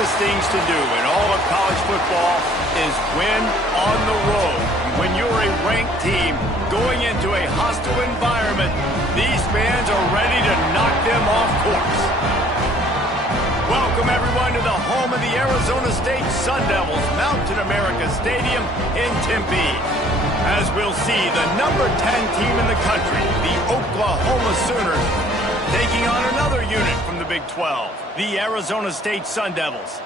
toughest things to do in all of college football is win on the road. When you're a ranked team going into a hostile environment, these fans are ready to knock them off course. Welcome, everyone, to the home of the Arizona State Sun Devils, Mountain America Stadium in Tempe. As we'll see, the number 10 team in the country, the Oklahoma Sooners, taking on another unit from the Big 12, the Arizona State Sun Devils.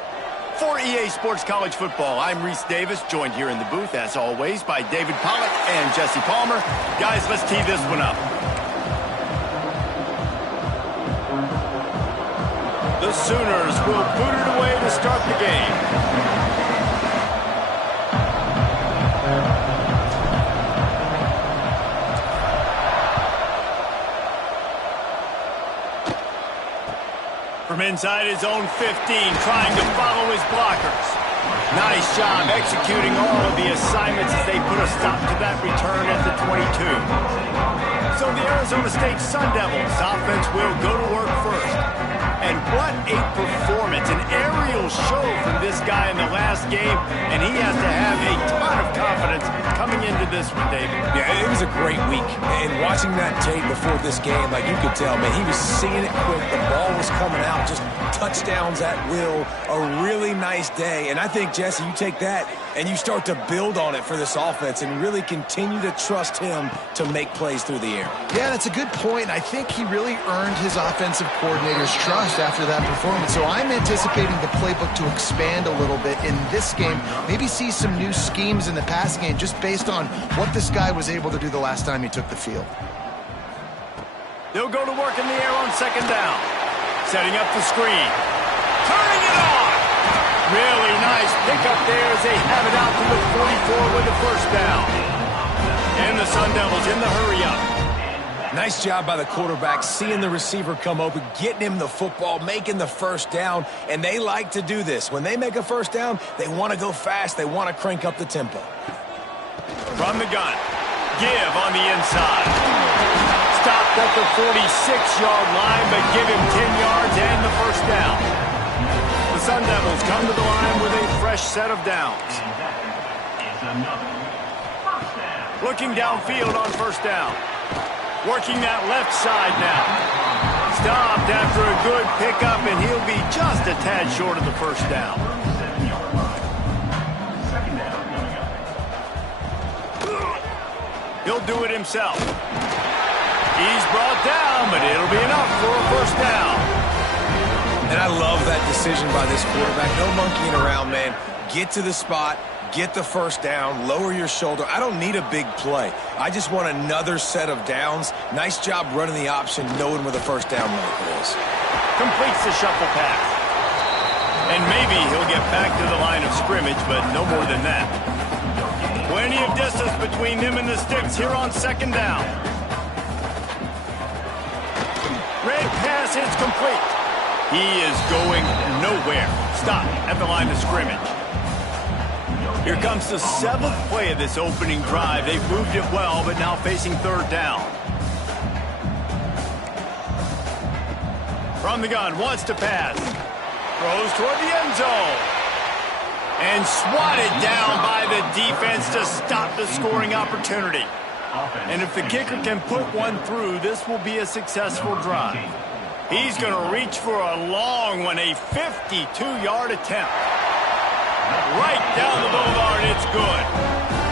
For EA Sports College Football, I'm Reese Davis, joined here in the booth, as always, by David Pollack and Jesse Palmer. Guys, let's tee this one up. The Sooners will boot it away to start the game. From inside his own 15, trying to follow his blockers. Nice job executing all of the assignments as they put a stop to that return at the 22. So the Arizona State Sun Devils offense will go to work first. And what a performance, an aerial show from this guy in the last game, and he has to have a ton of confidence coming into this one, David. Yeah, it was a great week, and watching that tape before this game, like you could tell, man, he was seeing it quick, the ball was coming out, just touchdowns at will, a really nice day, and I think, Jesse, you take that and you start to build on it for this offense and really continue to trust him to make plays through the air. Yeah, that's a good point. I think he really earned his offensive coordinator's trust after that performance. So I'm anticipating the playbook to expand a little bit in this game. Maybe see some new schemes in the passing game just based on what this guy was able to do the last time he took the field. They'll go to work in the air on second down. Setting up the screen. Turning it on! Really nice pickup there as they have it out to the 44 with the first down. And the Sun Devils in the hurry-up. Nice job by the quarterback, seeing the receiver come open, getting him the football, making the first down, and they like to do this. When they make a first down, they want to go fast, they want to crank up the tempo. From the gun, give on the inside. Stopped at the 46-yard line, but give him 10 yards and the first down. The Sun Devils come to the line with a fresh set of downs. Looking downfield on first down. Working that left side now. Stopped after a good pickup, and he'll be just a tad short of the first down. He'll do it himself. He's brought down, but it'll be enough for a first down. And I love that decision by this quarterback. No monkeying around, man. Get to the spot. Get the first down, lower your shoulder. I don't need a big play. I just want another set of downs. Nice job running the option, knowing where the first down marker is. Completes the shuffle pass. And maybe he'll get back to the line of scrimmage, but no more than that. Plenty of distance between him and the sticks here on second down. Red pass is complete. He is going nowhere. Stop at the line of scrimmage. Here comes the 7th play of this opening drive. They've moved it well, but now facing third down. From the gun, wants to pass. Throws toward the end zone. And swatted down by the defense to stop the scoring opportunity. And if the kicker can put one through, this will be a successful drive. He's going to reach for a long one, a 52-yard attempt. Right down the boulevard, it's good.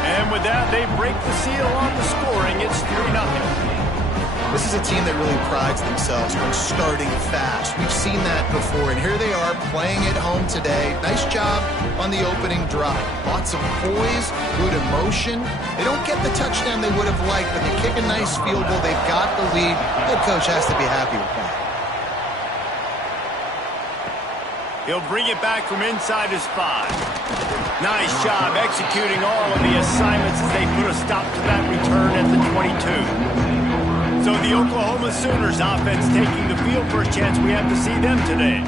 And with that, they break the seal on the scoring. It's 3-0. This is a team that really prides themselves on starting fast. We've seen that before, and here they are playing at home today. Nice job on the opening drive. Lots of poise, good emotion. They don't get the touchdown they would have liked, but they kick a nice field goal. They've got the lead. Head coach has to be happy with that. He'll bring it back from inside his 5. Nice job executing all of the assignments as they put a stop to that return at the 22. So the Oklahoma Sooners offense taking the field for a chance. We have to see them today.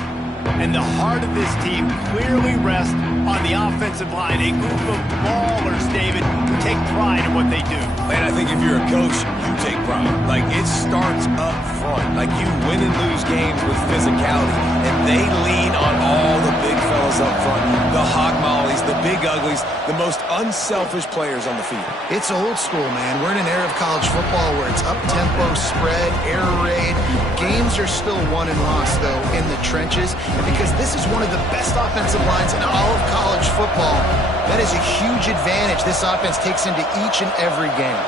And the heart of this team clearly rests on the offensive line. A group of ballers, David, who take pride in what they do. Man, I think if you're a coach, you take pride. Like, it starts up front. Like, you win and lose games with physicality, and they lean on all the big fellas up front, the hog mollies, the big uglies, the most unselfish players on the field. It's old school, man. We're in an era of college football where it's up-tempo, spread, air raid. Games are still won and lost, though, in the trenches. And because this is one of the best offensive lines in all of college football, that is a huge advantage this offense takes into each and every game.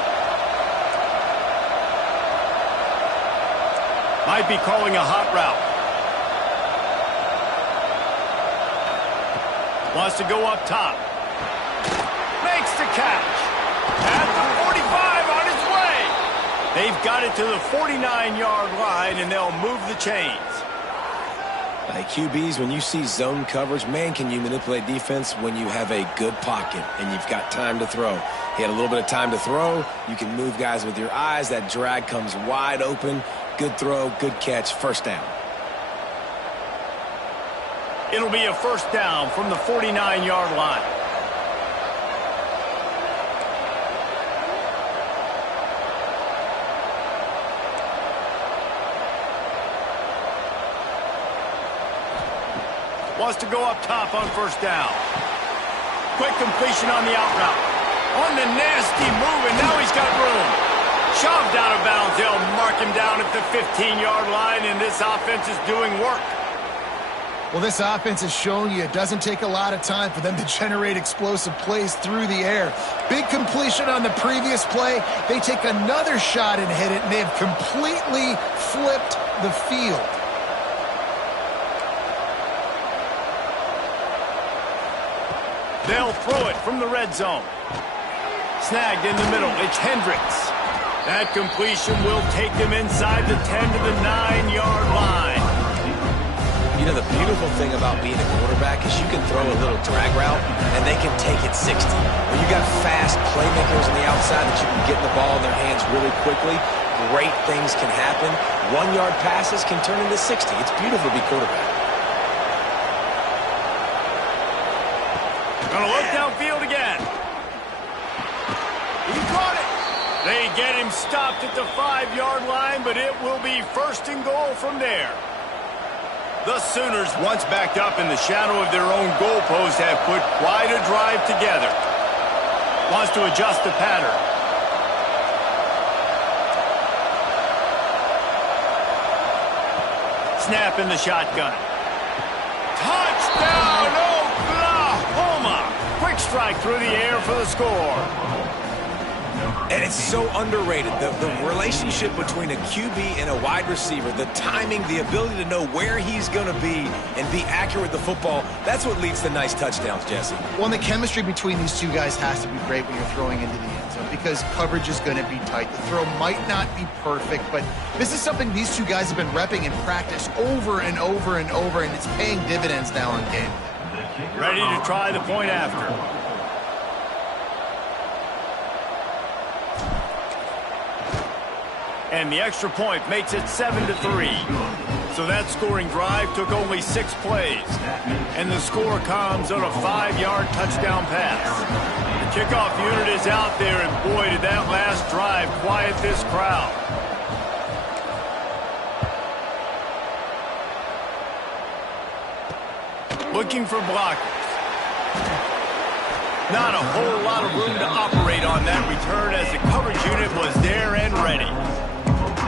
Might be calling a hot route. Wants to go up top. Makes the catch. At the 45 on its way. They've got it to the 49-yard line, and they'll move the chains. Like QBs, when you see zone coverage, man, can you manipulate defense when you have a good pocket and you've got time to throw. He had a little bit of time to throw. You can move guys with your eyes. That drag comes wide open. Good throw, good catch, first down. It'll be a first down from the 49-yard line. Wants to go up top on first down. Quick completion on the out route. On the nasty move, and now he's got room. Shoved out of bounds. They'll mark him down at the 15-yard line, and this offense is doing work. Well, this offense has shown you it doesn't take a lot of time for them to generate explosive plays through the air. Big completion on the previous play. They take another shot and hit it, and they have completely flipped the field. They'll throw it from the red zone. Snagged in the middle. It's Hendricks. That completion will take them inside the 10 to the 9-yard line. You know, the beautiful thing about being a quarterback is you can throw a little drag route, and they can take it 60. When you got fast playmakers on the outside that you can get the ball in their hands really quickly, great things can happen. 1-yard passes can turn into 60. It's beautiful to be quarterback. Gonna look downfield again. He caught it. They get him stopped at the 5-yard line, but it will be first and goal from there. The Sooners, once backed up in the shadow of their own goalpost, have put quite a drive together. Wants to adjust the pattern. Snap in the shotgun. Touchdown, Oklahoma! Quick strike through the air for the score. And it's so underrated. The relationship between a QB and a wide receiver, the timing, the ability to know where he's going to be and be accurate with the football, that's what leads to nice touchdowns, Jesse. Well, and the chemistry between these two guys has to be great when you're throwing into the end zone because coverage is going to be tight. The throw might not be perfect, but this is something these two guys have been repping in practice over and over and over, and it's paying dividends now on game. Ready to try the point after. And the extra point makes it 7-3. So that scoring drive took only 6 plays. And the score comes on a 5-yard touchdown pass. The kickoff unit is out there, and boy, did that last drive quiet this crowd. Looking for blockers. Not a whole lot of room to operate on that return as the coverage unit was there and ready.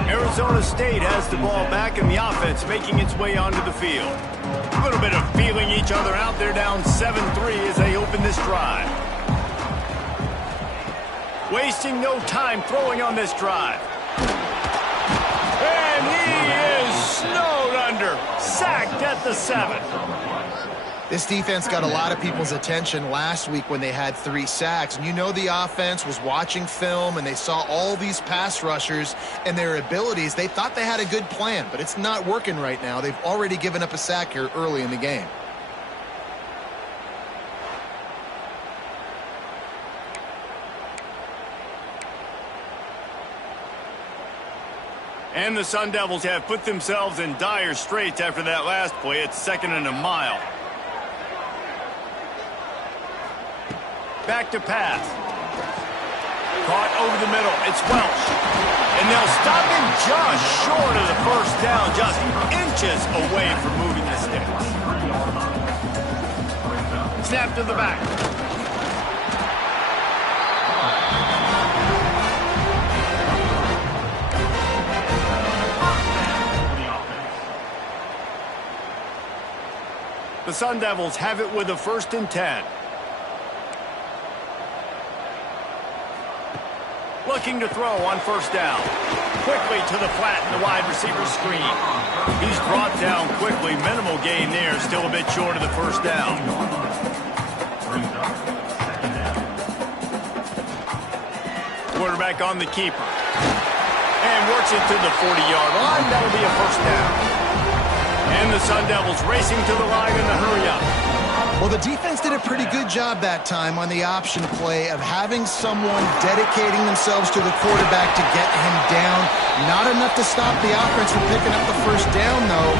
Arizona State has the ball back and the offense making its way onto the field. A little bit of feeling each other out. They're down 7-3 as they open this drive. Wasting no time throwing on this drive. And he is snowed under. Sacked at the 7. This defense got a lot of people's attention last week when they had 3 sacks. And you know the offense was watching film and they saw all these pass rushers and their abilities. They thought they had a good plan, but it's not working right now. They've already given up a sack here early in the game. And the Sun Devils have put themselves in dire straits after that last play. It's 2nd and a mile. Back to pass. Caught over the middle. It's Welch. And they'll stop him just short of the first down, just inches away from moving the sticks. Snap to the back. The Sun Devils have it with a 1st and 10. Looking to throw on 1st down. Quickly to the flat in the wide receiver screen. He's brought down quickly. Minimal gain there. Still a bit short of the 1st down. Quarterback on the keeper. And works it to the 40-yard line. That'll be a 1st down. And the Sun Devils racing to the line in the hurry-up. Well, the defense did a pretty good job that time on the option play of having someone dedicating themselves to the quarterback to get him down. Not enough to stop the offense from picking up the 1st down, though.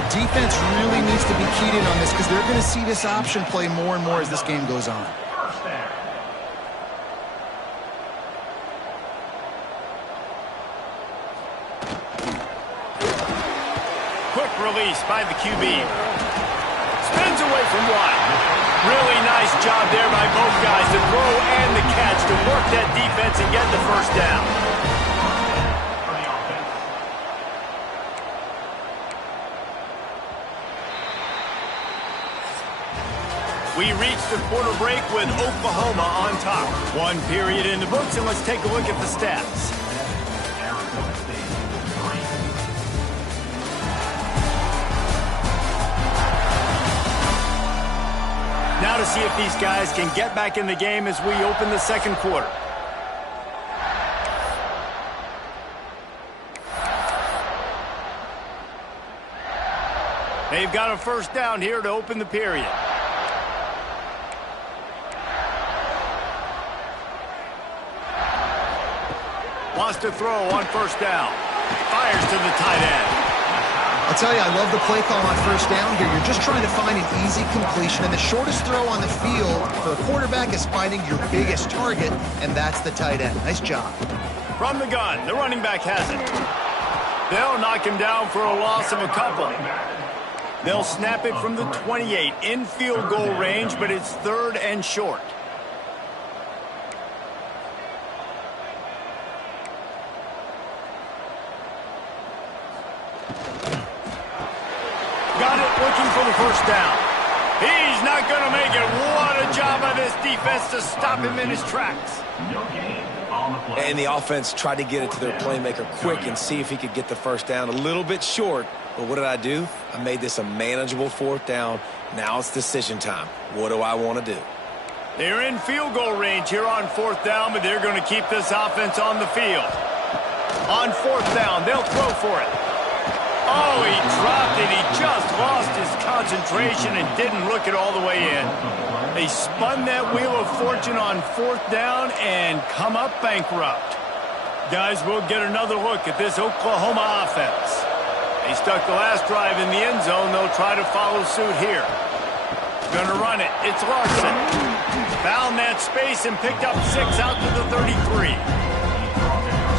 The defense really needs to be keyed in on this because they're going to see this option play more and more as this game goes on. Release by the QB. Spins away from one. Really nice job there by both guys to throw and the catch to work that defense and get the 1st down. We reach the quarter break with Oklahoma on top. 1 period in the books, and let's take a look at the stats. Now to see if these guys can get back in the game as we open the 2nd quarter. They've got a 1st down here to open the period. Wants to throw on 1st down. Fires to the tight end. I'll tell you, I love the play call on 1st down here. You're just trying to find an easy completion, and the shortest throw on the field for a quarterback is finding your biggest target, and that's the tight end. Nice job. From the gun, the running back has it. They'll knock him down for a loss of a couple. They'll snap it from the 28 in field goal range, but it's 3rd and short. Got it, looking for the 1st down. He's not going to make it. What a job by this defense to stop him in his tracks. And the offense tried to get it to their playmaker quick and see if he could get the 1st down. A little bit short, but what did I do? I made this a manageable 4th down. Now it's decision time. What do I want to do? They're in field goal range here on 4th down, but they're going to keep this offense on the field. On 4th down, they'll throw for it. Oh, he dropped it. He just lost his concentration and didn't look it all the way in. They spun that wheel of fortune on 4th down and come up bankrupt. Guys, we'll get another look at this Oklahoma offense. They stuck the last drive in the end zone. They'll try to follow suit here. Gonna run it. It's Larson. Found that space and picked up 6 out to the 33.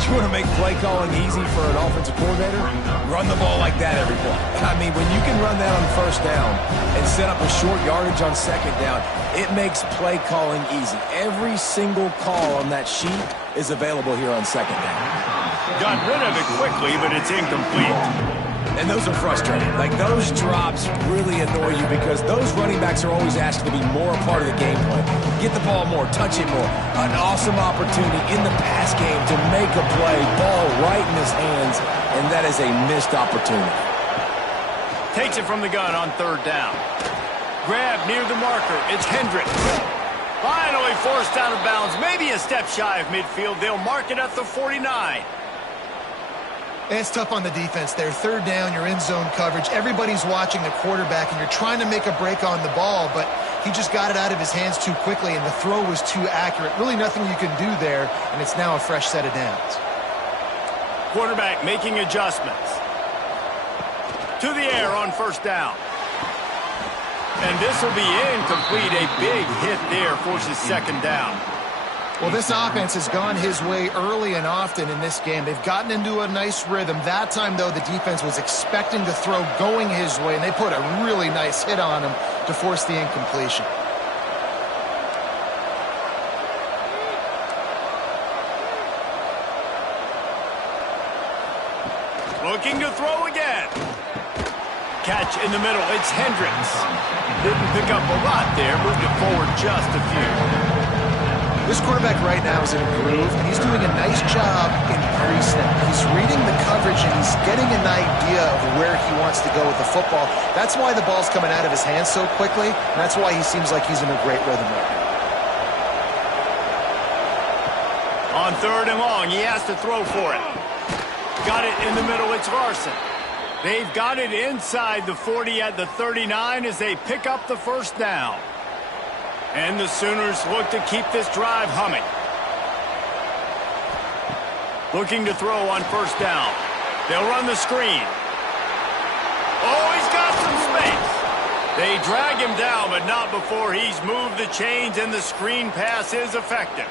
You want to make play calling easy for an offensive coordinator? Run the ball like that every play. I mean, when you can run that on 1st down and set up a short yardage on 2nd down, it makes play calling easy. Every single call on that sheet is available here on 2nd down. Got rid of it quickly, but it's incomplete. And those are frustrating. Like, those drops really annoy you because those running backs are always asked to be more a part of the game plan. Get the ball more, touch it more. An awesome opportunity in the pass game to make a play, ball right in his hands, and that is a missed opportunity. Takes it from the gun on 3rd down. Grab near the marker. It's Hendricks. Finally forced out of bounds. Maybe a step shy of midfield. They'll mark it at the 49. It's tough on the defense there. 3rd down, you're in zone coverage. Everybody's watching the quarterback, and you're trying to make a break on the ball, but he just got it out of his hands too quickly, and the throw was too accurate. Really nothing you can do there, and it's now a fresh set of downs. Quarterback making adjustments. To the air on 1st down. And this will be incomplete. A big hit there forces 2nd down. Well, this offense has gone his way early and often in this game. They've gotten into a nice rhythm. That time, though, the defense was expecting the throw going his way, and they put a really nice hit on him to force the incompletion. Looking to throw again. Catch in the middle. It's Hendricks. Didn't pick up a lot there. Moved it forward just a few. This quarterback right now is in a groove, and he's doing a nice job in pre-snap. He's reading the coverage, and he's getting an idea of where he wants to go with the football. That's why the ball's coming out of his hands so quickly, and that's why he seems like he's in a great rhythm right now. On 3rd and long, he has to throw for it. Got it in the middle. It's Larson. They've got it inside the 40 at the 39 as they pick up the first down. And the Sooners look to keep this drive humming. Looking to throw on 1st down. They'll run the screen. Oh, he's got some space. They drag him down, but not before he's moved the chains, and the screen pass is effective.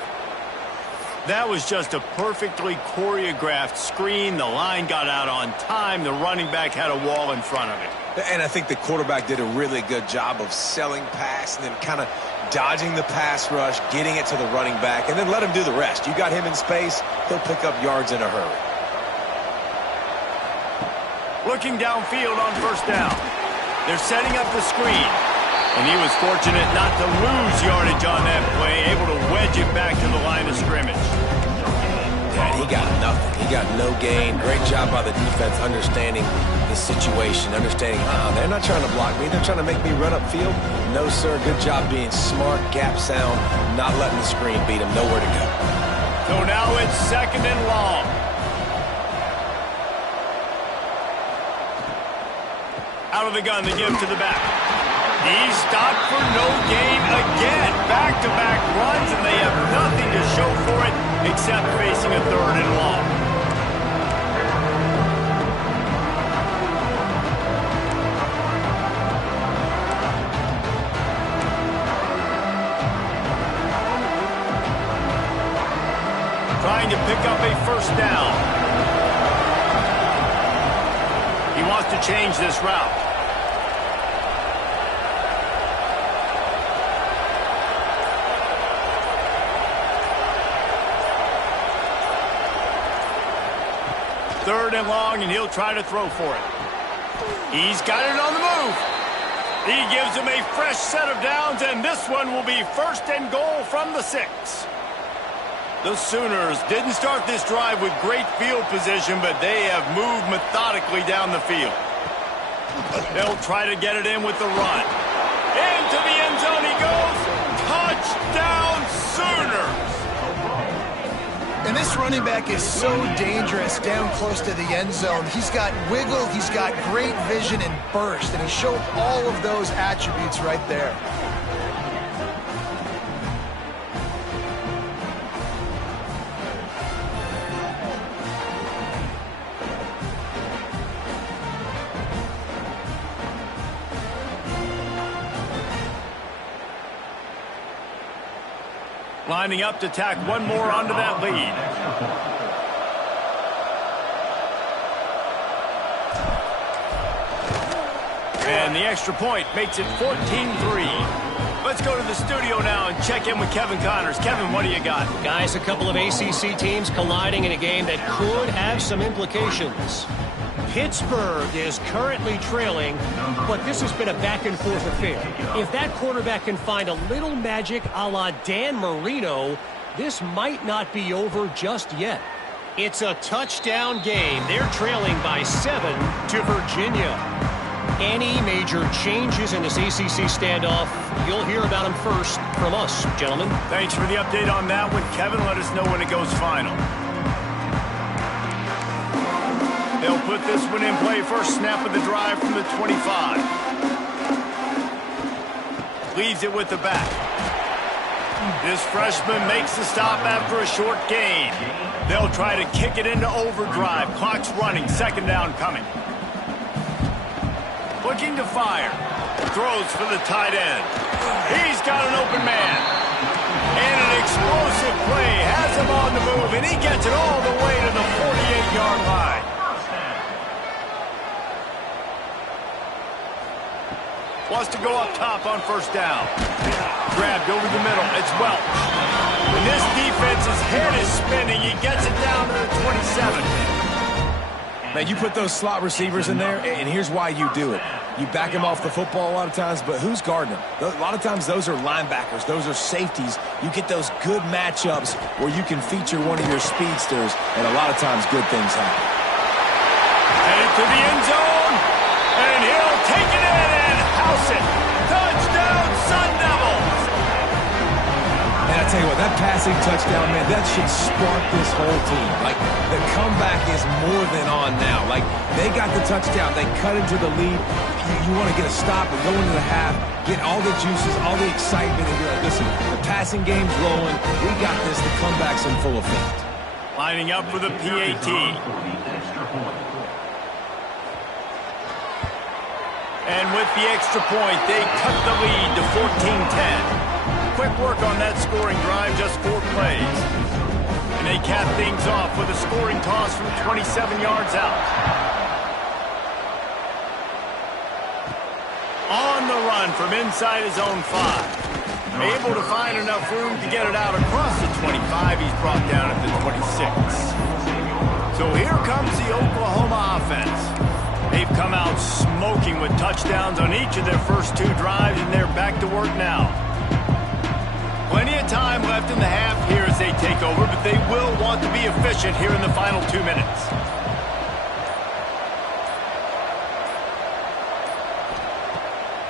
That was just a perfectly choreographed screen. The line got out on time. The running back had a wall in front of it. And I think the quarterback did a really good job of selling pass and then kind of dodging the pass rush, getting it to the running back, and then let him do the rest. You got him in space, he'll pick up yards in a hurry. Looking downfield on 1st down. They're setting up the screen. And he was fortunate not to lose yardage on that play, able to wedge it back to the line of scrimmage. Yeah, he got nothing. He got no gain. Great job by the defense understanding the situation, understanding, they're not trying to block me. They're trying to make me run upfield. No, sir. Good job being smart, gap sound, not letting the screen beat him. Nowhere to go. So now it's 2nd and long. Out of the gun, they give to the back. He's stopped for no gain again. Back-to-back runs, and they have nothing to show for it except facing a 3rd and long. Trying to pick up a 1st down. He wants to change this route. Third and long, and he'll try to throw for it. He's got it on the move. He gives him a fresh set of downs, and this one will be 1st and goal from the 6. The Sooners didn't start this drive with great field position, but they have moved methodically down the field. They'll try to get it in with the run. Into the end zone he goes. Touchdown, Sooners! And this running back is so dangerous down close to the end zone. He's got wiggle, he's got great vision and burst, and he showed all of those attributes right there. Lining up to tack one more onto that lead. And the extra point makes it 14-3. Let's go to the studio now and check in with Kevin Connors. Kevin, what do you got? Guys, a couple of ACC teams colliding in a game that could have some implications. Pittsburgh is currently trailing, but this has been a back-and-forth affair. If that quarterback can find a little magic a la Dan Marino, this might not be over just yet. It's a touchdown game. They're trailing by 7 to Virginia. Any major changes in this ACC standoff, you'll hear about them first from us, gentlemen. Thanks for the update on that one, Kevin. Let us know when it goes final. They'll put this one in play. First snap of the drive from the 25. Leaves it with the back. This freshman makes the stop after a short gain. They'll try to kick it into overdrive. Clock's running. 2nd down coming. Looking to fire. Throws for the tight end. He's got an open man. And an explosive play he gets it all the way to the 48-yard line. Wants to go up top on first down. Grabbed over the middle. It's Welch. When this defense's head is spinning, he gets it down to the 27. Man, you put those slot receivers in there, and here's why you do it. You back them off the football a lot of times, but who's guarding them? A lot of times those are linebackers. Those are safeties. You get those good matchups where you can feature one of your speedsters, and a lot of times good things happen. Headed to the end zone, and he'll take it in and house it. Touchdown, Sun Devils! And I tell you what, that passing touchdown, man, that should spark this whole team. Like, the comeback is more than on now. Like, they got the touchdown. They cut into the lead. You want to get a stop and go into the half, get all the juices, all the excitement, and be like, listen, the passing game's rolling. We got this. The comeback's in full effect. Lining up for the PAT. And with the extra point, they cut the lead to 14-10. Quick work on that scoring drive, just 4 plays. And they cap things off with a scoring toss from 27 yards out. On the run from inside his own 5. Able to find enough room to get it out across the 25. He's brought down at the 26. So here comes the Oklahoma offense. They've come out smoking with touchdowns on each of their first 2 drives, and they're back to work now. Plenty of time left in the half here as they take over, but they will want to be efficient here in the final 2 minutes.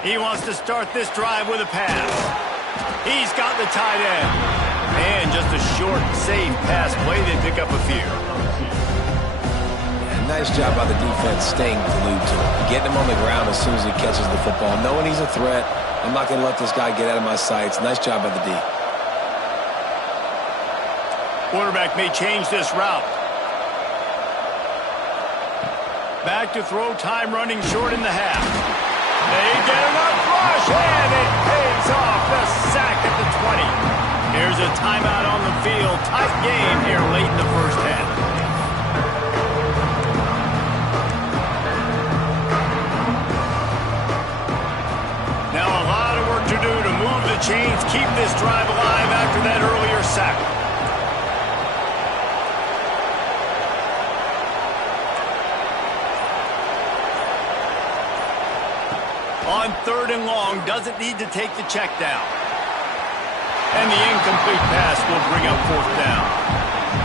He wants to start this drive with a pass. He's got the tight end. And just a short, safe pass play. They pick up a few. And nice job by the defense staying glued to him. Getting him on the ground as soon as he catches the football. Knowing he's a threat. I'm not going to let this guy get out of my sights. Nice job by the D. Quarterback may change this route. Back to throw, time running short in the half. They get enough rush, and it pays off. The sack at the 20. Here's a timeout on the field. Tight game here late in the first half. Now a lot of work to do to move the chains, keep this drive alive after that earlier sack. On 3rd and long, doesn't need to take the check down. And the incomplete pass will bring up 4th down.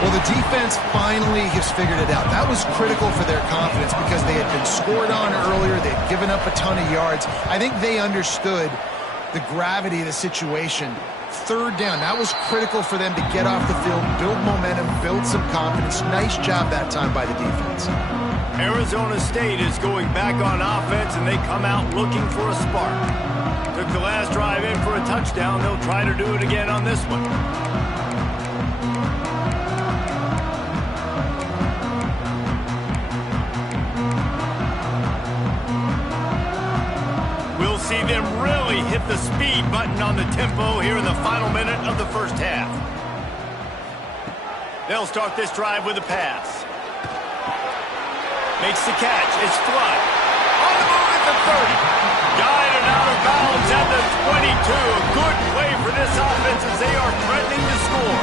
Well, the defense finally has figured it out. That was critical for their confidence because they had been scored on earlier. They'd given up a ton of yards. I think they understood the gravity of the situation. 3rd down, that was critical for them to get off the field, build momentum, build some confidence. Nice job that time by the defense. Arizona State is going back on offense, and they come out looking for a spark. Took the last drive in for a touchdown. They'll try to do it again on this one. We'll see them really hit the speed button on the tempo here in the final minute of the first half. They'll start this drive with a pass. Makes the catch. It's Flood. On the move at the 30. Guided out of bounds at the 22. A good play for this offense as they are threatening to score.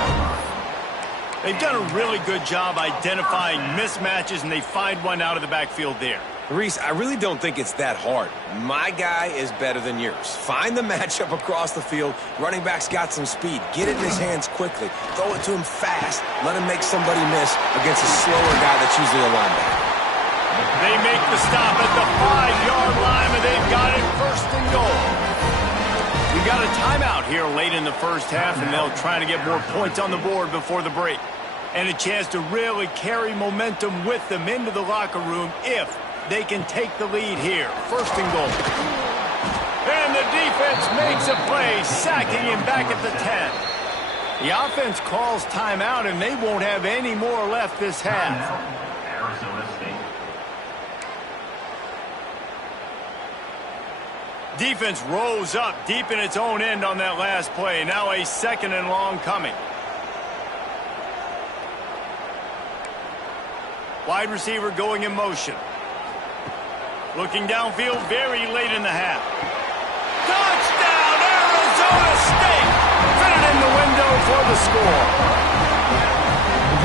They've done a really good job identifying mismatches, and they find one out of the backfield there. Reese, I really don't think it's that hard. My guy is better than yours. Find the matchup across the field. Running back's got some speed. Get it in his hands quickly. Throw it to him fast. Let him make somebody miss against a slower guy that's usually a linebacker. They make the stop at the 5-yard line, and they've got it 1st and goal. We got a timeout here late in the first half, and they'll try to get more points on the board before the break. And a chance to really carry momentum with them into the locker room if they can take the lead here. 1st and goal. And the defense makes a play, sacking him back at the 10. The offense calls timeout, and they won't have any more left this half. Defense rose up deep in its own end on that last play. Now a 2nd and long coming. Wide receiver going in motion. Looking downfield very late in the half. Touchdown, Arizona State! Fit it in the window for the score.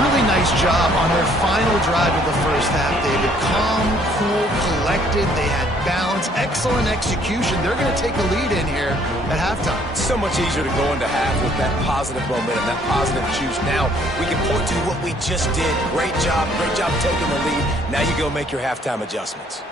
Really nice job on their final drive of the first half, David. Calm, cool, collected. They had balance, excellent execution. They're going to take a lead in here at halftime. It's so much easier to go into half with that positive momentum, that positive juice. Now we can point to what we just did. Great job taking the lead. Now you go make your halftime adjustments.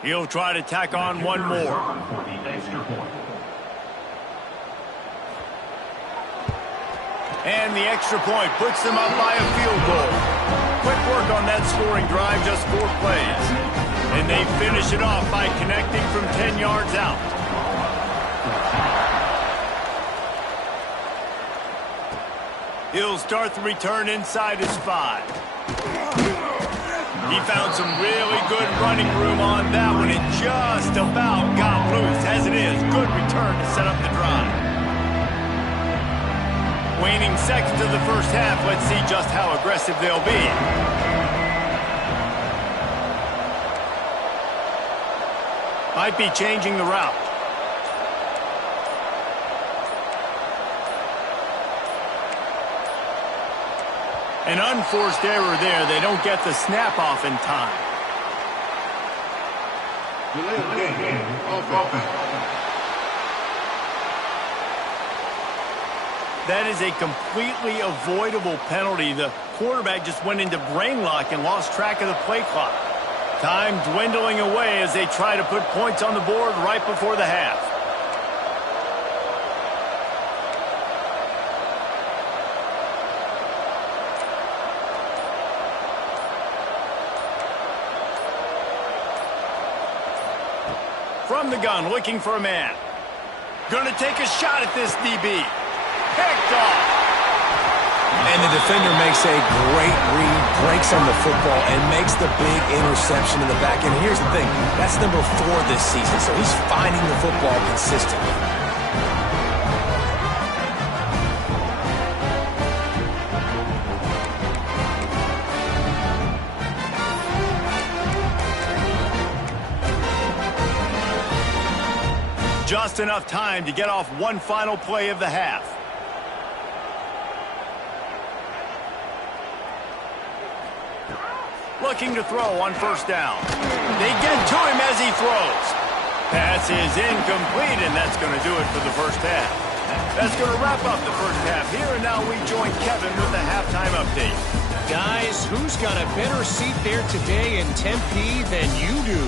He'll try to tack on one more. And the extra point puts them up by a field goal. Quick work on that scoring drive, just 4 plays. And they finish it off by connecting from 10 yards out. He'll start the return inside his 5. He found some really good running room on that one. It just about got loose. As it is, good return to set up the drive. Waning seconds of the first half. Let's see just how aggressive they'll be. Might be changing the route. An unforced error there. They don't get the snap off in time. That is a completely avoidable penalty. The quarterback just went into brain lock and lost track of the play clock. Time dwindling away as they try to put points on the board right before the half. From the gun, looking for a man. Gonna take a shot at this DB. Picked off. And the defender makes a great read, breaks on the football, and makes the big interception in the back end. Here's the thing, that's number 4 this season, so he's finding the football consistently. Just enough time to get off one final play of the half. Looking to throw on first down. They get to him as he throws. Pass is incomplete, and that's going to do it for the first half. That's going to wrap up the first half here, and now we join Kevin with the halftime update. Guys, who's got a better seat there today in Tempe than you do?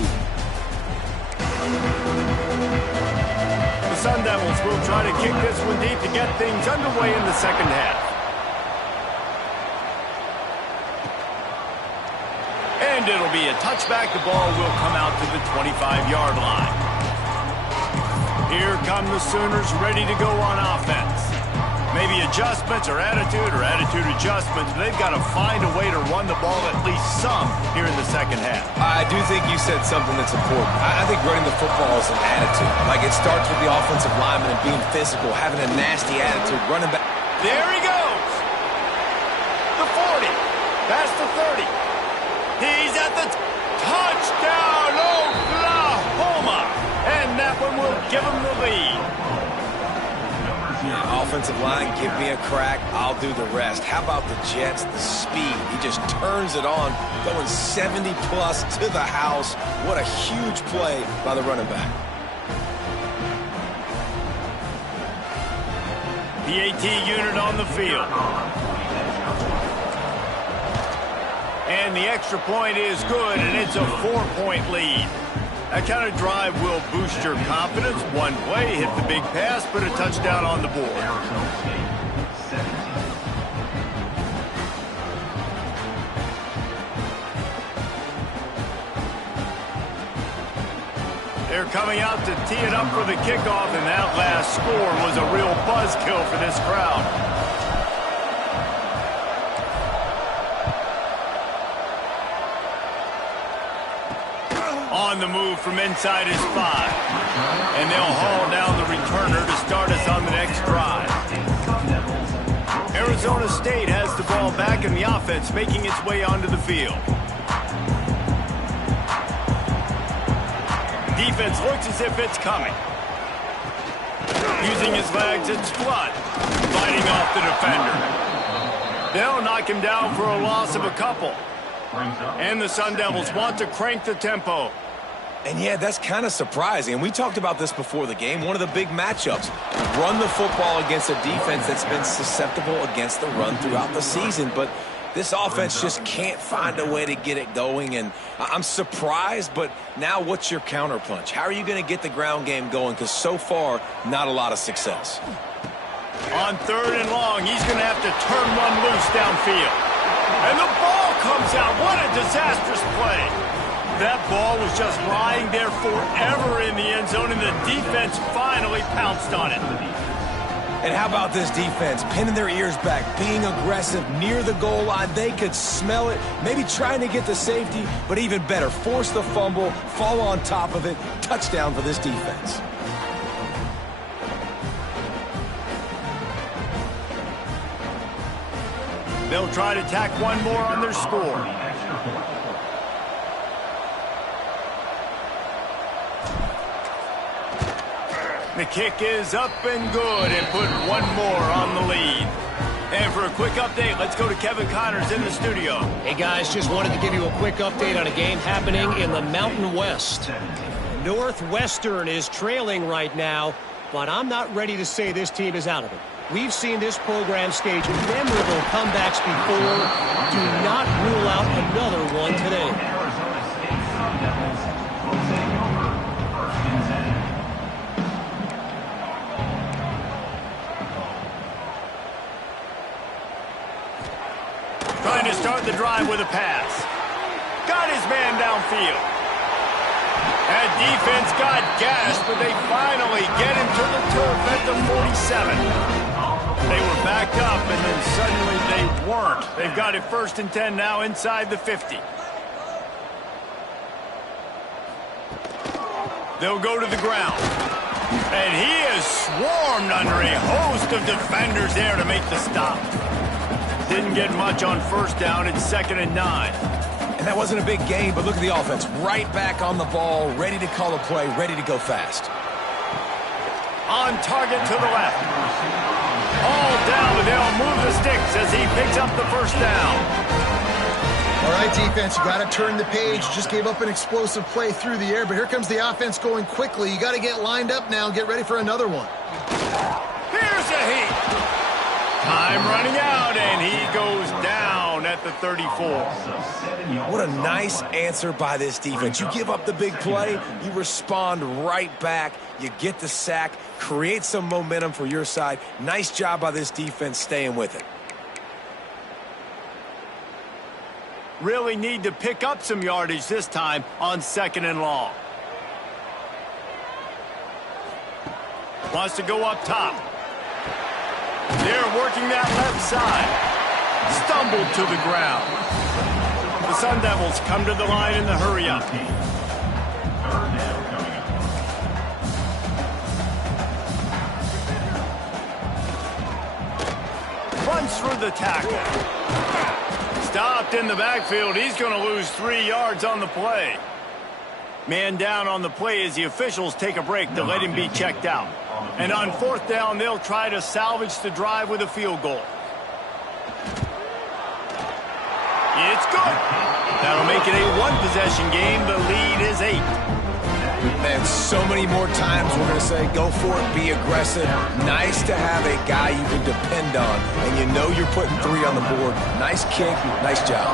The Sun Devils will try to kick this one deep to get things underway in the second half. And it'll be a touchback. The ball will come out to the 25-yard line. Here come the Sooners ready to go on offense. Maybe adjustments or attitude adjustments. They've got to find a way to run the ball at least some here in the second half. I do think you said something that's important. I think running the football is an attitude. Like, it starts with the offensive lineman and being physical, having a nasty attitude, running back. There he goes. The 40. Past the 30. He's at the touchdown, Oklahoma. And that one will give him the lead. Yeah, offensive line, give me a crack, I'll do the rest. How about the Jets, the speed? He just turns it on, going 70-plus to the house. What a huge play by the running back. PAT unit on the field. And the extra point is good, and it's a 4-point lead. That kind of drive will boost your confidence. One play, hit the big pass, put a touchdown on the board. They're coming out to tee it up for the kickoff, and that last score was a real buzzkill for this crowd. On the move from inside his 5. And they'll haul down the returner to start us on the next drive. Arizona State has the ball back in the offense, making its way onto the field. Defense looks as if it's coming. Using his legs, it's Flood, fighting off the defender. They'll knock him down for a loss of a couple. And the Sun Devils want to crank the tempo. And yeah, that's kind of surprising. And we talked about this before the game. One of the big matchups. Run the football against a defense that's been susceptible against the run throughout the season. But this offense just can't find a way to get it going. And I'm surprised, but now what's your counterpunch? How are you going to get the ground game going? Because so far, not a lot of success. On 3rd and long, he's going to have to turn one loose downfield. And the ball comes out. What a disastrous play. That ball was just lying there forever in the end zone, and the defense finally pounced on it. And how about this defense? Pinning their ears back, being aggressive near the goal line. They could smell it, maybe trying to get the safety, but even better, force the fumble, fall on top of it. Touchdown for this defense. They'll try to tack one more on their score. The kick is up and good, and put one more on the lead. And for a quick update, let's go to Kevin Connors in the studio. Hey, guys, just wanted to give you a quick update on a game happening in the Mountain West. Northwestern is trailing right now, but I'm not ready to say this team is out of it. We've seen this program stage memorable comebacks before. Do not rule out another one today. Trying to start the drive with a pass. Got his man downfield. That defense got gashed, but they finally get him to the turf at the 47. They were backed up, and then suddenly they weren't. They've got it 1st and 10 now inside the 50. They'll go to the ground. And he is swarmed under a host of defenders there to make the stop. Didn't get much on 1st down. It's 2nd and 9. And that wasn't a big gain, but look at the offense. Right back on the ball, ready to call a play, ready to go fast. On target to the left. All down, and they'll move the sticks as he picks up the 1st down. All right, defense, you got to turn the page. Just gave up an explosive play through the air, but here comes the offense going quickly. You got to get lined up now and get ready for another one. Here's a heat. Time running out, and he goes down at the 34. What a nice answer by this defense. You give up the big play, you respond right back, you get the sack, create some momentum for your side. Nice job by this defense staying with it. Really need to pick up some yardage this time on 2nd and long. Wants to go up top. They're working that left side. Stumbled to the ground. The Sun Devils come to the line in the hurry-up. Runs through the tackle. Stopped in the backfield. He's going to lose 3 yards on the play. Man down on the play as the officials take a break to let him be checked out. And on 4th down, they'll try to salvage the drive with a field goal. It's good. That'll make it a 1-possession game. The lead is 8. Man, so many more times we're going to say, go for it, be aggressive. Nice to have a guy you can depend on, and you know you're putting 3 on the board. Nice kick, nice job.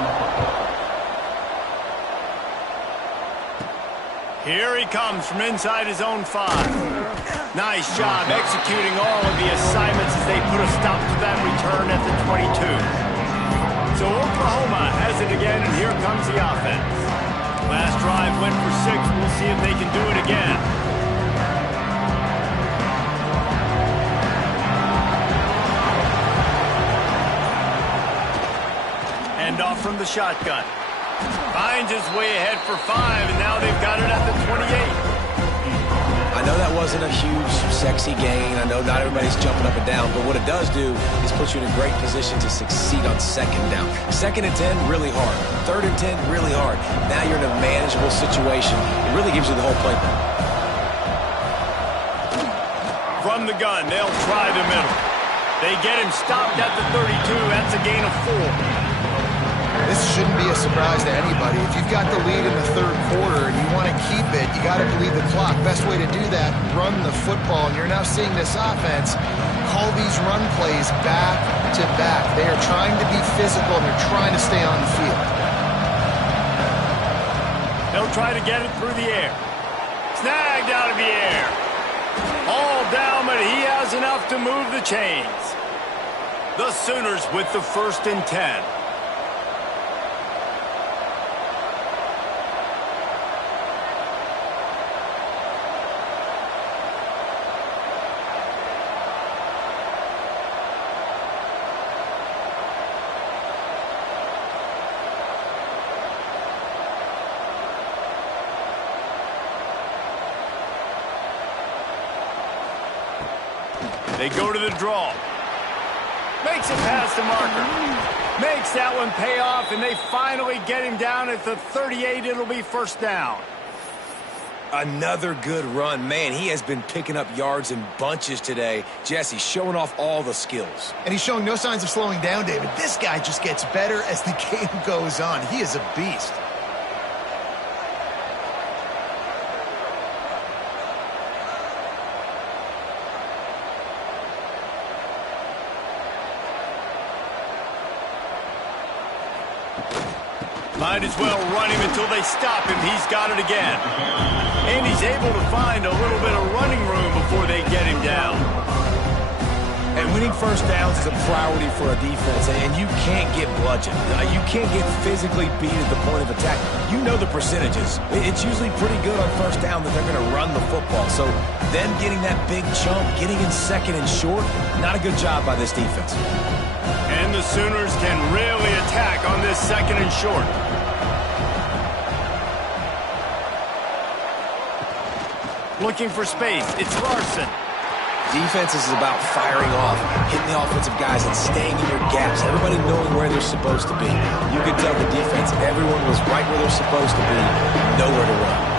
Here he comes from inside his own 5. Nice job executing all of the assignments as they put a stop to that return at the 22. So Oklahoma has it again, and here comes the offense. Last drive went for 6. We'll see if they can do it again. Hand off from the shotgun. Finds his way ahead for 5, and now they've got it at the 28. I know that wasn't a huge, sexy gain. I know not everybody's jumping up and down, but what it does do is put you in a great position to succeed on 2nd down. 2nd and 10, really hard. 3rd and 10, really hard. Now you're in a manageable situation. It really gives you the whole playbook. From the gun, they'll try the middle. They get him stopped at the 32. That's a gain of 4. This shouldn't be a surprise to anybody. If you've got the lead in the 3rd quarter and you want to keep it, you got to bleed the clock. Best way to do that, run the football. And you're now seeing this offense call these run plays back to back. They are trying to be physical, and they're trying to stay on the field. They'll try to get it through the air. Snagged out of the air. All down, but he has enough to move the chains. The Sooners with the 1st and 10. They go to the draw. Makes it past the marker. Makes that one pay off, and they finally get him down at the 38. It'll be 1st down. Another good run. Man, he has been picking up yards in bunches today. Jesse showing off all the skills. And he's showing no signs of slowing down, David. This guy just gets better as the game goes on. He is a beast. Might as well run him until they stop him. He's got it again. And he's able to find a little bit of running room before they get him down. And winning 1st downs is a priority for a defense, and you can't get bludgeoned. You can't get physically beat at the point of attack. You know the percentages. It's usually pretty good on 1st down that they're going to run the football. So them getting that big chunk, getting in 2nd and short, not a good job by this defense. And the Sooners can really attack on this 2nd and short. Looking for space. It's Larson. Defense is about firing off, hitting the offensive guys, and staying in your gaps. Everybody knowing where they're supposed to be. You could tell the defense, everyone was right where they're supposed to be, nowhere to run.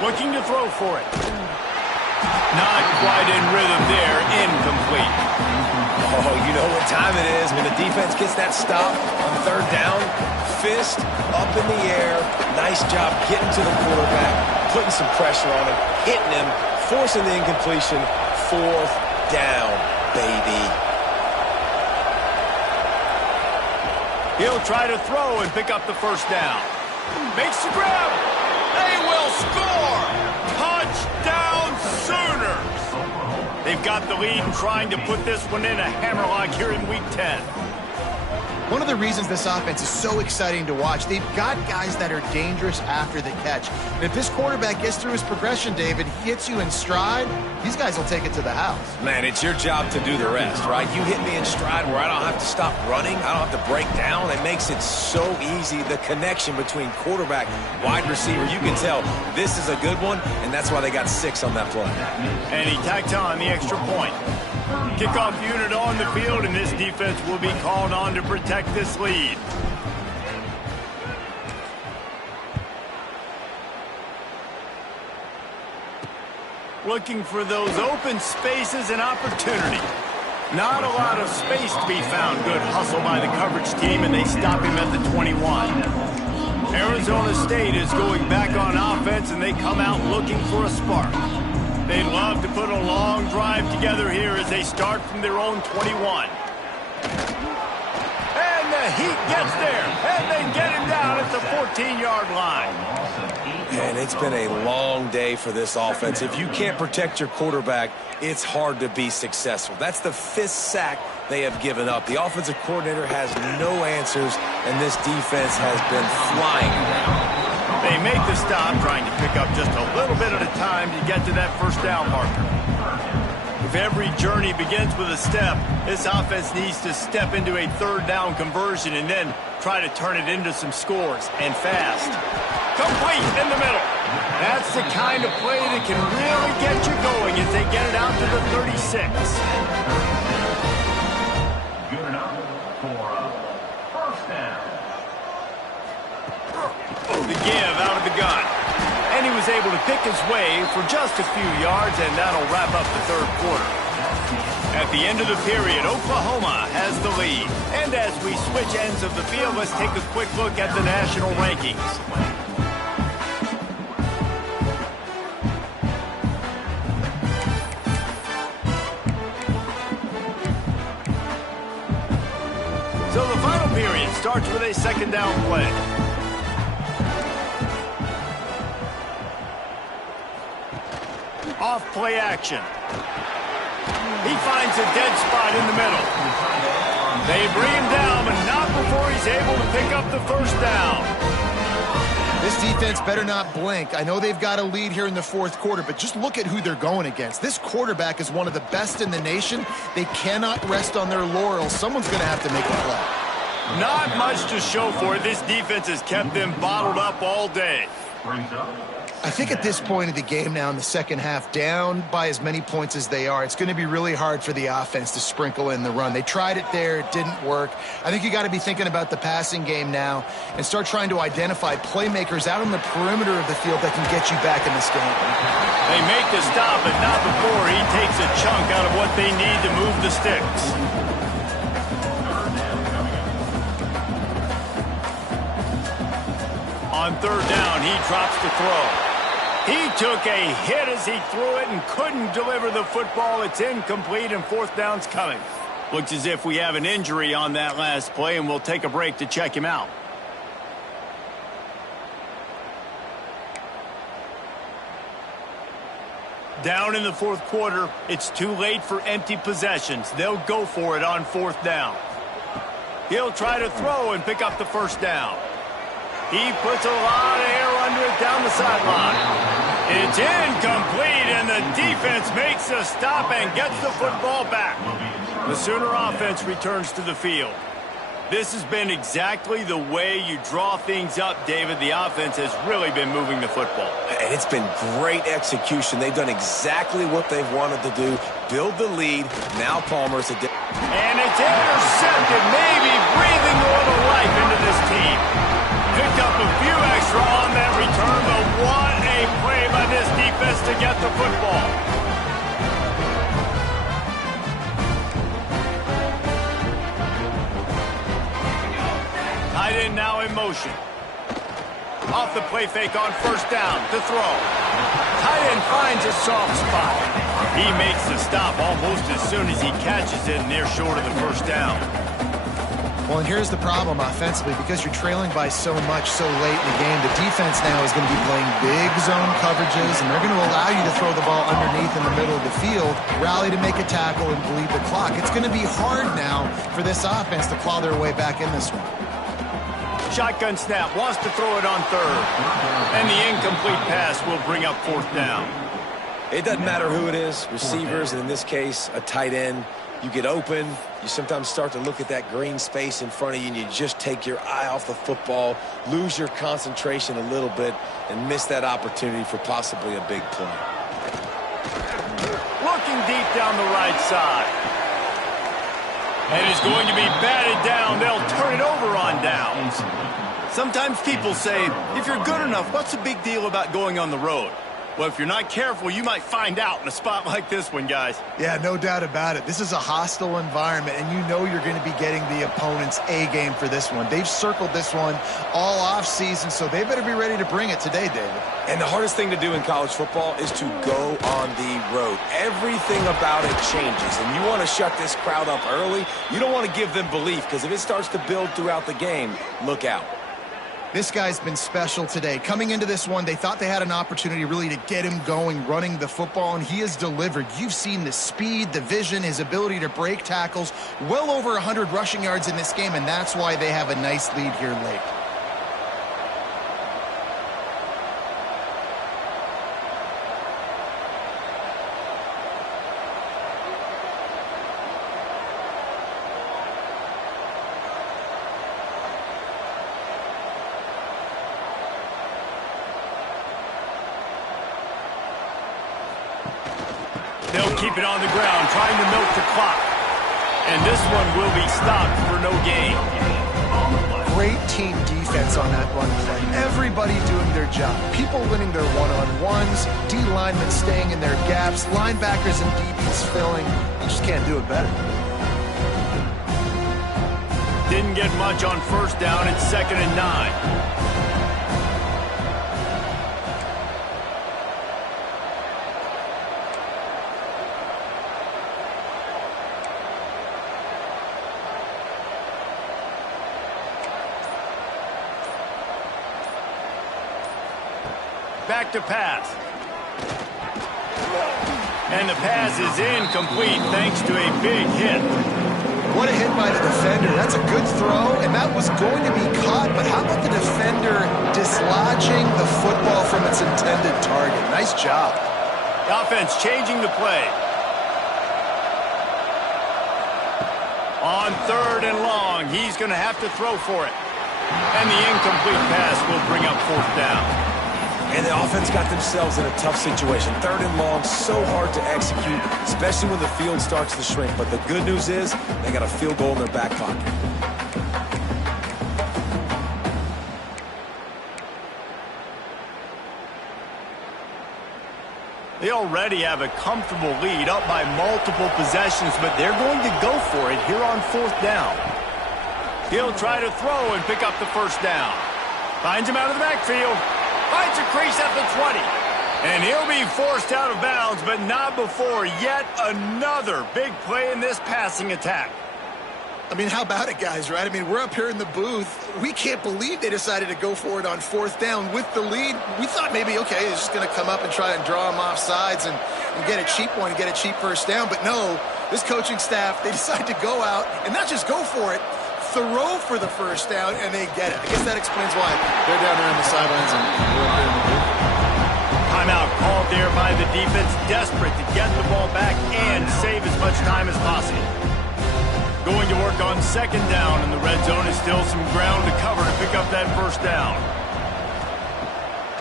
Looking to throw for it. Not quite in rhythm there. Incomplete. Oh, you know what time it is when the defense gets that stop on 3rd down. Fist up in the air. Nice job getting to the quarterback, putting some pressure on him, hitting him, forcing the incompletion. 4th down, baby. He'll try to throw and pick up the 1st down. Makes the grab. They will score! Touchdown, Sooners! They've got the lead and trying to put this one in a hammerlock here in Week 10. One of the reasons this offense is so exciting to watch, they've got guys that are dangerous after the catch. And if this quarterback gets through his progression, David, he hits you in stride, these guys will take it to the house. Man, it's your job to do the rest, right? You hit me in stride where I don't have to stop running. I don't have to break down. It makes it so easy, the connection between quarterback, wide receiver. You can tell this is a good one, and that's why they got 6 on that play. And he tacked on the extra point. Kickoff unit on the field, and this defense will be called on to protect this lead. Looking for those open spaces and opportunity. Not a lot of space to be found. Good hustle by the coverage team, and they stop him at the 21. Arizona State is going back on offense, and they come out looking for a spark. They'd love to put a long drive together here as they start from their own 21. And the Heat gets there, and they get him down at the 14-yard line. And it's been a long day for this offense. If you can't protect your quarterback, it's hard to be successful. That's the 5th sack they have given up. The offensive coordinator has no answers, and this defense has been flying around. They make the stop, trying to pick up just a little bit at a time to get to that first down marker. If every journey begins with a step, this offense needs to step into a 3rd down conversion and then try to turn it into some scores, and fast. Complete in the middle. That's the kind of play that can really get you going as they get it out to the 36. Good enough for a first down. The give out of the gun. And he was able to pick his way for just a few yards, and that'll wrap up the 3rd quarter. At the end of the period, Oklahoma has the lead. And as we switch ends of the field, let's take a quick look at the national rankings. So the final period starts with a 2nd down play. Off play action. He finds a dead spot in the middle. They bring him down, but not before he's able to pick up the first down. This defense better not blink. I know they've got a lead here in the 4th quarter, but just look at who they're going against. This quarterback is one of the best in the nation. They cannot rest on their laurels. Someone's going to have to make a play. Not much to show for it. This defense has kept them bottled up all day. Brings up. I think at this point of the game now in the 2nd half, down by as many points as they are, it's going to be really hard for the offense to sprinkle in the run. They tried it there. It didn't work. I think you got to be thinking about the passing game now and start trying to identify playmakers out on the perimeter of the field that can get you back in this game. They make the stop, but not before he takes a chunk out of what they need to move the sticks. On 3rd down, he drops the throw. He took a hit as he threw it and couldn't deliver the football. It's incomplete, and 4th down's coming. Looks as if we have an injury on that last play, and we'll take a break to check him out. Down in the 4th quarter, it's too late for empty possessions. They'll go for it on 4th down. He'll try to throw and pick up the first down. He puts a lot of air under it down the sideline. It's incomplete, and the defense makes a stop and gets the football back. The Sooner offense returns to the field. This has been exactly the way you draw things up, David. The offense has really been moving the football. And it's been great execution. They've done exactly what they've wanted to do. Build the lead. Now Palmer's and it's intercepted, maybe breathing a little life into this team. Picked up a few extra on that return, but what a play by this defense to get the football. Tight end now in motion. Off the play fake on 1st down to throw. Tight end finds a soft spot. He makes the stop almost as soon as he catches it, and they're short of the first down. Well, and here's the problem offensively. Because you're trailing by so much so late in the game, the defense now is going to be playing big zone coverages, and they're going to allow you to throw the ball underneath in the middle of the field, rally to make a tackle, and bleed the clock. It's going to be hard now for this offense to claw their way back in this one. Shotgun snap, wants to throw it on 3rd. And the incomplete pass will bring up 4th down. It doesn't matter who it is, receivers, and in this case, a tight end. You get open, you sometimes start to look at that green space in front of you, and you just take your eye off the football, lose your concentration a little bit, and miss that opportunity for possibly a big play. Looking deep down the right side. And it's going to be batted down. They'll turn it over on downs. Sometimes people say, if you're good enough, what's the big deal about going on the road? Well, if you're not careful, you might find out in a spot like this one, guys. Yeah, no doubt about it. This is a hostile environment, and you know you're going to be getting the opponent's A-game for this one. They've circled this one all off-season, so they better be ready to bring it today, David. And the hardest thing to do in college football is to go on the road. Everything about it changes, and you want to shut this crowd up early. You don't want to give them belief, because if it starts to build throughout the game, look out. This guy's been special today. Coming into this one, they thought they had an opportunity really to get him going, running the football, and he has delivered. You've seen the speed, the vision, his ability to break tackles, well over 100 rushing yards in this game, and that's why they have a nice lead here late. They'll keep it on the ground, trying to milk the clock. And this one will be stopped for no gain. Great team defense on that run play. Everybody doing their job. People winning their one-on-ones, D-linemen staying in their gaps, linebackers and DBs filling. You just can't do it better. Didn't get much on first down. It's 2nd and 9. Back to pass. And the pass is incomplete thanks to a big hit. What a hit by the defender. That's a good throw, and that was going to be caught, but how about the defender dislodging the football from its intended target? Nice job. The offense changing the play. On 3rd and long, he's going to have to throw for it. And the incomplete pass will bring up 4th down. And the offense got themselves in a tough situation. 3rd and long, so hard to execute, especially when the field starts to shrink. But the good news is they got a field goal in their back pocket. They already have a comfortable lead, up by multiple possessions, but they're going to go for it here on 4th down. He'll try to throw and pick up the 1st down. Finds him out of the backfield. Finds a crease at the 20. And he'll be forced out of bounds, but not before yet another big play in this passing attack. I mean, how about it, guys, right? I mean, we're up here in the booth. We can't believe they decided to go for it on 4th down with the lead. We thought maybe, okay, he's just going to come up and try and draw him off sides and get a cheap one, get a cheap 1st down. But no, this coaching staff, they decide to go out and not just go for it, throw for the 1st down, and they get it. I guess that explains why they're down there on the sidelines and we're up there in the booth. Timeout called there by the defense, desperate to get the ball back and save as much time as possible. Going to work on 2nd down, and the red zone is still some ground to cover to pick up that 1st down.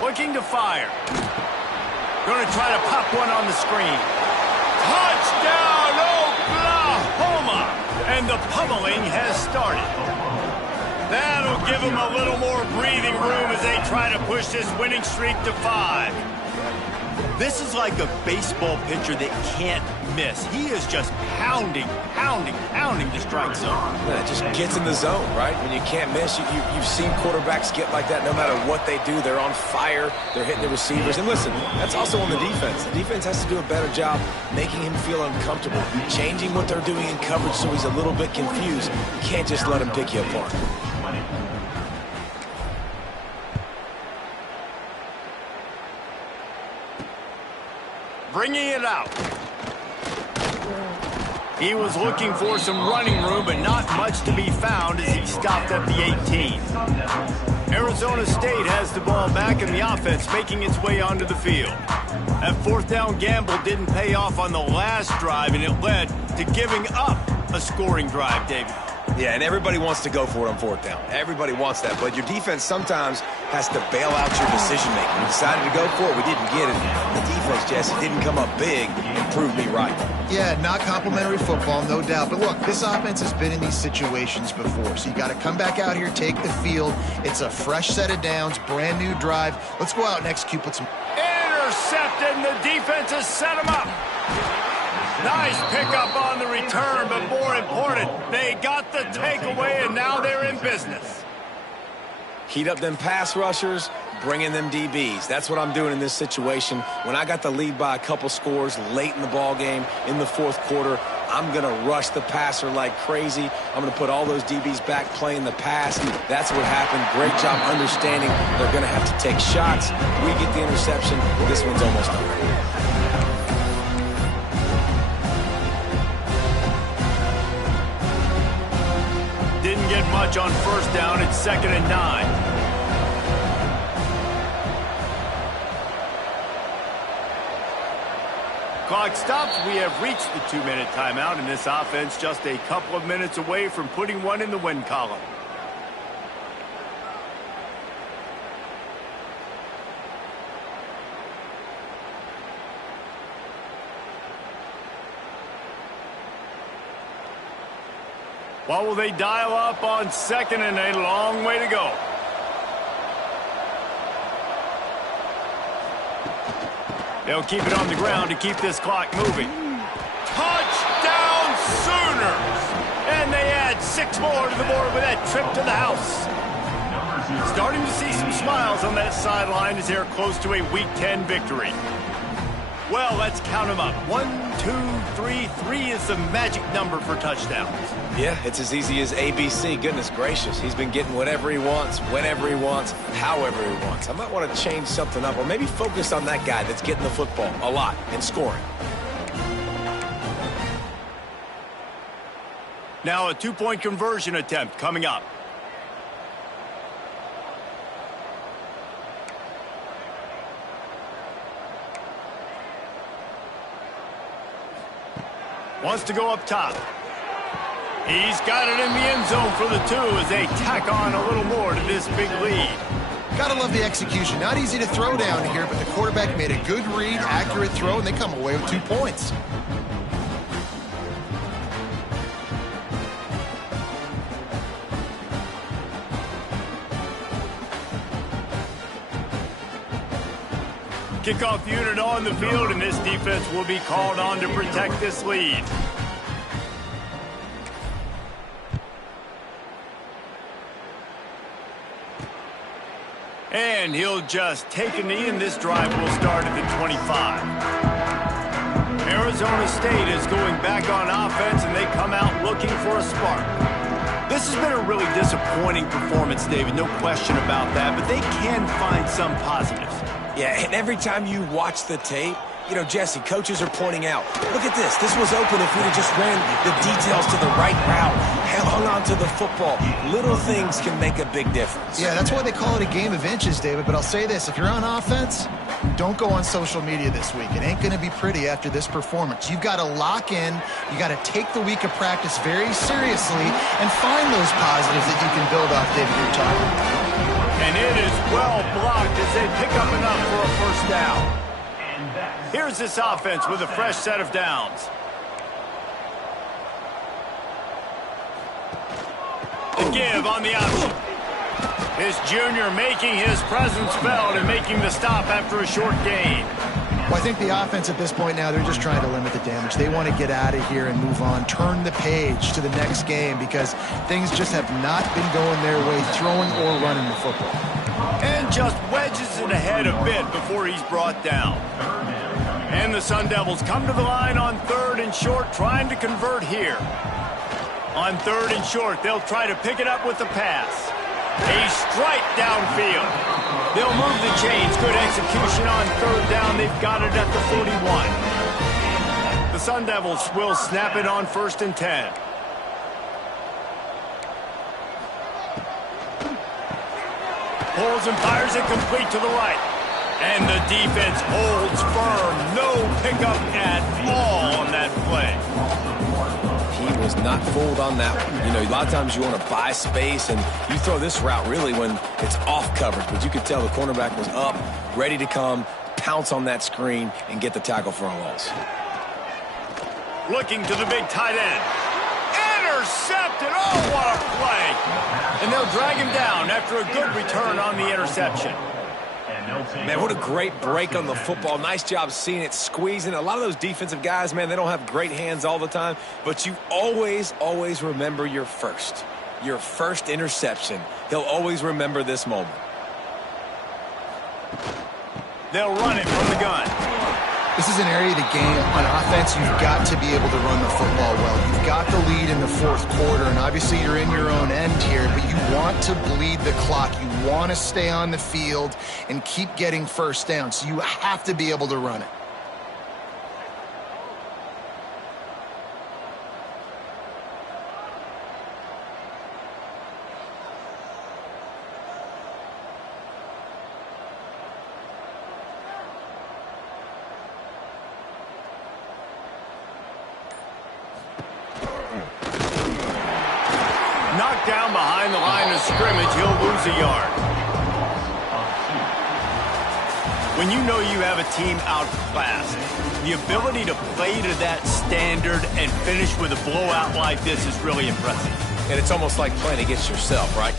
Looking to fire. Going to try to pop one on the screen. Touchdown, Oklahoma! And the pummeling has started. That'll give them a little more breathing room as they try to push this winning streak to 5. This is like a baseball pitcher that can't miss. He is just pounding the strike zone. Yeah, it just gets in the zone, right? When you can't miss, you've seen quarterbacks get like that no matter what they do. They're on fire. They're hitting the receivers. And listen, that's also on the defense. The defense has to do a better job making him feel uncomfortable, changing what they're doing in coverage so he's a little bit confused. You can't just let him pick you apart. Bringing it out. He was looking for some running room, but not much to be found as he stopped at the 18. Arizona State has the ball back and the offense making its way onto the field. That 4th down gamble didn't pay off on the last drive, and it led to giving up a scoring drive, David. Yeah, and everybody wants to go for it on 4th down. Everybody wants that, but your defense sometimes has to bail out your decision-making. We decided to go for it. We didn't get it. The defense, Jesse, didn't come up big and prove me right. Yeah, not complimentary football, no doubt. But look, this offense has been in these situations before, so you got to come back out here, take the field. It's a fresh set of downs, brand new drive. Let's go out and execute with some... Intercepted, and the defense has set him up. Nice pickup on the return, but more important, they got the takeaway, and now they're in business. Heat up them pass rushers, bring in them DBs. That's what I'm doing in this situation. When I got the lead by a couple scores late in the ball game, in the 4th quarter, I'm going to rush the passer like crazy. I'm going to put all those DBs back playing the pass. That's what happened. Great job understanding they're going to have to take shots. We get the interception. This one's almost over. Didn't get much on first down. It's 2nd and 9. Clock stops. We have reached the 2-minute timeout, and this offense just a couple of minutes away from putting one in the win column. What will they dial up on 2nd and a long way to go? They'll keep it on the ground to keep this clock moving. Touchdown Sooners! And they add 6 more to the board with that trip to the house. Starting to see some smiles on that sideline as they're close to a Week 10 victory. Well, let's count them up. 1, 2, 3. 3 is the magic number for touchdowns. Yeah, it's as easy as ABC. Goodness gracious. He's been getting whatever he wants, whenever he wants, however he wants. I might want to change something up or maybe focus on that guy that's getting the football a lot and scoring. Now a 2-point conversion attempt coming up. Wants to go up top. He's got it in the end zone for the 2 as they tack on a little more to this big lead. Gotta love the execution. Not easy to throw down here, but the quarterback made a good read, accurate throw, and they come away with 2 points. Kickoff unit on the field, and this defense will be called on to protect this lead. And he'll just take a knee, and this drive will start at the 25. Arizona State is going back on offense, and they come out looking for a spark. This has been a really disappointing performance, David, no question about that, but they can find some positives. Yeah, and every time you watch the tape, you know, Jesse, coaches are pointing out, look at this. This was open if we'd have just ran the details to the right route, hung on to the football. Little things can make a big difference. Yeah, that's why they call it a game of inches, David. But I'll say this, if you're on offense, don't go on social media this week. It ain't going to be pretty after this performance. You've got to lock in. You got to take the week of practice very seriously and find those positives that you can build off, David, you're talking. And it is well blocked as they pick up enough for a first down. Here's this offense with a fresh set of downs. The give on the option. This junior making his presence felt and making the stop after a short gain. Well, I think the offense at this point now, they're just trying to limit the damage. They want to get out of here and move on, turn the page to the next game because things just have not been going their way, throwing or running the football. And just wedges it ahead a bit before he's brought down. And the Sun Devils come to the line on 3rd and short, trying to convert here. On 3rd and short, they'll try to pick it up with the pass. A strike downfield. They'll move the chains. Good execution on 3rd down. They've got it at the 41. The Sun Devils will snap it on 1st and 10. Pulls and fires it complete to the right. And the defense holds firm. No pickup at all on that play. He was not fooled on that one. You know, a lot of times you want to buy space, and you throw this route really when it's off coverage. But you could tell the cornerback was up, ready to come, pounce on that screen, and get the tackle for a loss. Looking to the big tight end. Intercepted. Oh, what a play. And they'll drag him down after a good return on the interception. Man, what a great break on the football. Nice job seeing it, squeezing. A lot of those defensive guys, man, they don't have great hands all the time, but you always, always remember your first interception. He'll always remember this moment. They'll run it from the gun. This is an area of the game on offense you've got to be able to run the football well. You've got the lead in the fourth quarter, and obviously you're in your own end here, but you want to bleed the clock. You want to stay on the field and keep getting first down, so you have to be able to run it. Knocked down behind the line of scrimmage, he'll lose a yard. When you know you have a team outclassed, the ability to play to that standard and finish with a blowout like this is really impressive. And it's almost like playing against yourself, right?